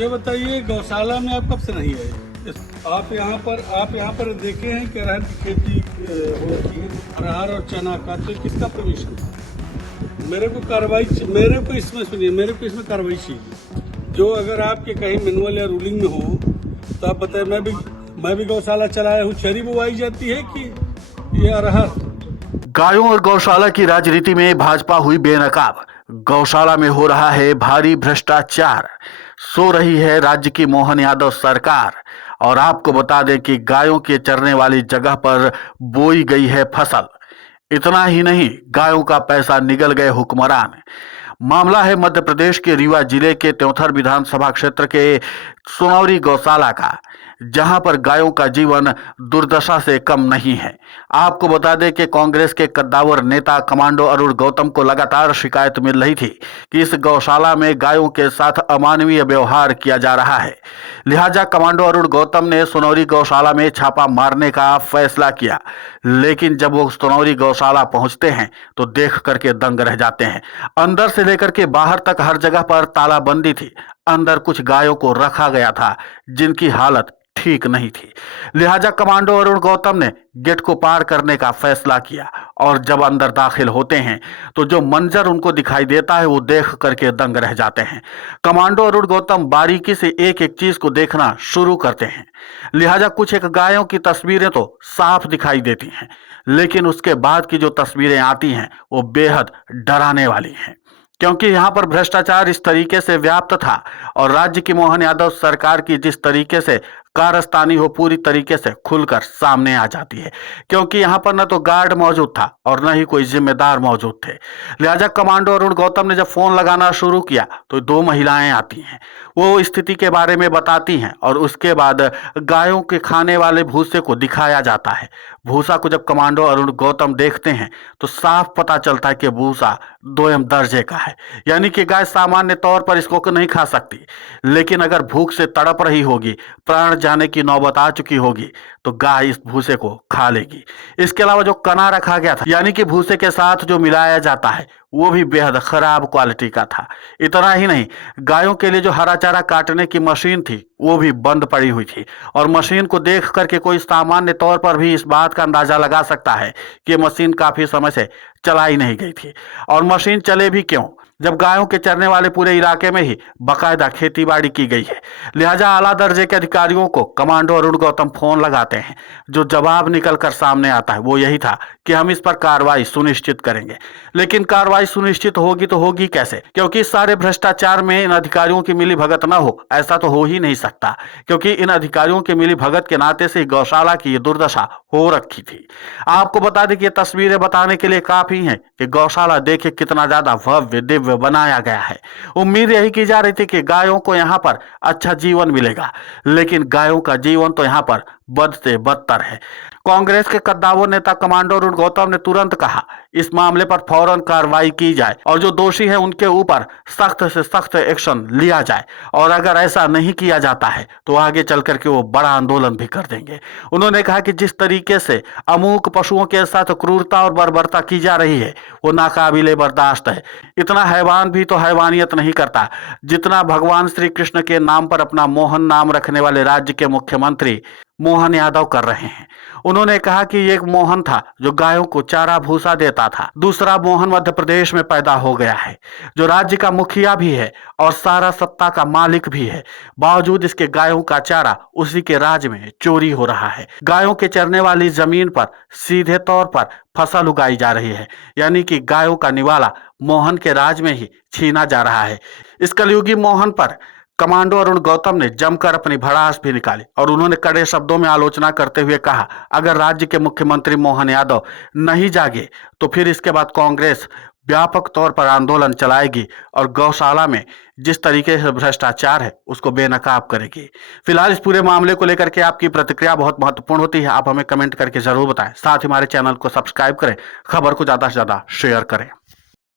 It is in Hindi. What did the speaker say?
ये बताइए गौशाला में आप कब से नहीं आए? आप यहाँ पर देखे हैं कि अरहर की खेती होती है, अरहर और चना का, तो किसका परमिशन? मेरे को इसमें सुनिए, मेरे को इसमें कार्रवाई चाहिए। जो अगर आपके कहीं मैनुअल या रूलिंग में हो तो आप बताए। मैं भी गौशाला चलाया हूँ, चरी बुवाई जाती है कि ये अरहर? गायों और गौशाला की राजनीति में भाजपा हुई बेनकाब। गौशाला में हो रहा है भारी भ्रष्टाचार। सो रही है राज्य की मोहन यादव सरकार। और आपको बता दें कि गायों के चरने वाली जगह पर बोई गई है फसल। इतना ही नहीं, गायों का पैसा निगल गए हुक्मरान। मामला है मध्य प्रदेश के रीवा जिले के त्योंथर विधानसभा क्षेत्र के सोनौरी गौशाला का, जहां पर गायों का जीवन दुर्दशा से कम नहीं है। आपको बता दें कि कांग्रेस के कद्दावर नेता कमांडो अरुण गौतम को लगातार शिकायत मिल रही थी कि इस गौशाला में गायों के साथ अमानवीय व्यवहार किया जा रहा है। लिहाजा कमांडो अरुण गौतम ने सोनौरी गौशाला में छापा मारने का फैसला किया। लेकिन जब वो सोनौरी गौशाला पहुंचते हैं तो देख करके दंग रह जाते हैं। अंदर से लेकर के बाहर तक हर जगह पर तालाबंदी थी। अंदर कुछ गायों को रखा गया था जिनकी हालत ठीक नहीं थी। लिहाजा कमांडो अरुण गौतम ने गेट को पार करने का फैसला किया और जब अंदर दाखिल होते हैं तो जो मंजर उनको दिखाई देता है वो देख करके दंग रह जाते हैं। कमांडो अरुण गौतम बारीकी से एक एक चीज को देखना शुरू करते हैं। लिहाजा कुछ एक गायों की तस्वीरें तो साफ दिखाई देती हैं, लेकिन उसके बाद की जो तस्वीरें आती हैं वो बेहद डराने वाली हैं, क्योंकि यहाँ पर भ्रष्टाचार इस तरीके से व्याप्त था और राज्य की मोहन यादव सरकार की जिस तरीके से कारस्तानी हो पूरी तरीके से खुलकर सामने आ जाती है। क्योंकि यहाँ पर न तो गार्ड मौजूद था और न ही कोई जिम्मेदार मौजूद थे। लिहाजा कमांडो अरुण गौतम ने जब फोन लगाना शुरू किया तो दो महिलाएं आती हैं, वो स्थिति के बारे में बताती हैं और उसके बाद गायों के खाने वाले भूसे को दिखाया जाता है। भूसा को जब कमांडो अरुण गौतम देखते हैं तो साफ पता चलता है कि भूसा दोयम दर्जे का है, यानी कि गाय सामान्य तौर पर इसको नहीं खा सकती, लेकिन अगर भूख से तड़प रही होगी, प्राण जाने की नौबत आ चुकी होगी, तो गाय इस भूसे को खा लेगी। इसके अलावा जो कना रखा गया था, यानी कि भूसे के साथ जो मिलाया जाता है, वो भी बेहद खराब क्वालिटी का था। इतना ही नहीं, गायों के लिए जो हरा चारा काटने की मशीन थी वो भी बंद पड़ी हुई थी और मशीन को देख करके कोई सामान्य तौर पर भी इस बात का अंदाजा लगा सकता है कि मशीन काफी समय से चलाई नहीं गई थी। और मशीन चले भी क्यों, जब गायों के चरने वाले पूरे इलाके में ही बाकायदा खेती बाड़ी की गई है। लिहाजा आला दर्जे के अधिकारियों को कमांडो अरुण गौतम फोन लगाते हैं। जो जवाब निकल कर सामने आता है वो यही था कि हम इस पर कार्रवाई सुनिश्चित करेंगे। लेकिन कार्रवाई सुनिश्चित होगी तो होगी कैसे, क्योंकि इस सारे भ्रष्टाचार में इन अधिकारियों की मिली भगत ना हो, ऐसा तो हो ही नहीं सकता, क्योंकि इन अधिकारियों की मिली भगत के नाते से गौशाला की ये दुर्दशा हो रखी थी। आपको बता दें कि ये तस्वीरें बताने के लिए काफी हैं कि गौशाला देखे कितना ज्यादा भव्य दिव्य बनाया गया है। उम्मीद यही की जा रही थी कि गायों को यहाँ पर अच्छा जीवन मिलेगा, लेकिन गायों का जीवन तो यहाँ पर बद से बदतर है। कांग्रेस के कद्दावर नेता कमांडो अरुण गौतम ने तुरंत कहा इस मामले पर फौरन कार्रवाई की जाए और जो दोषी है उनके ऊपर सख्त से सख्त एक्शन लिया जाए, और अगर ऐसा नहीं किया जाता है तो आगे चल करके वो बड़ा आंदोलन भी कर देंगे। उन्होंने कहा कि जिस तरीके से अमूक पशुओं के साथ क्रूरता और बर्बरता की जा रही है वो नाकाबिले बर्दाश्त है। इतना हैवान भी तो हैवानियत नहीं करता जितना भगवान श्री कृष्ण के नाम पर अपना मोहन नाम रखने वाले राज्य के मुख्यमंत्री मोहन यादव कर रहे हैं। उन्होंने कहा कि एक मोहन था जो गायों को चारा भूसा देता था, दूसरा मोहन मध्य प्रदेश में पैदा हो गया है जो राज्य का मुखिया भी है और सारा सत्ता का मालिक भी है। बावजूद इसके गायों का चारा उसी के राज्य में चोरी हो रहा है। गायों के चरने वाली जमीन पर सीधे तौर पर फसल उगाई जा रही है, यानी कि गायों का निवाला मोहन के राज में ही छीना जा रहा है। इस कलयुगी मोहन पर कमांडो अरुण गौतम ने जमकर अपनी भड़ास भी निकाली और उन्होंने कड़े शब्दों में आलोचना करते हुए कहा अगर राज्य के मुख्यमंत्री मोहन यादव नहीं जागे तो फिर इसके बाद कांग्रेस व्यापक तौर पर आंदोलन चलाएगी और गौशाला में जिस तरीके से भ्रष्टाचार है उसको बेनकाब करेगी। फिलहाल इस पूरे मामले को लेकर के आपकी प्रतिक्रिया बहुत महत्वपूर्ण होती है, आप हमें कमेंट करके जरूर बताएं। साथ ही हमारे चैनल को सब्सक्राइब करें, खबर को ज्यादा से ज्यादा शेयर करें।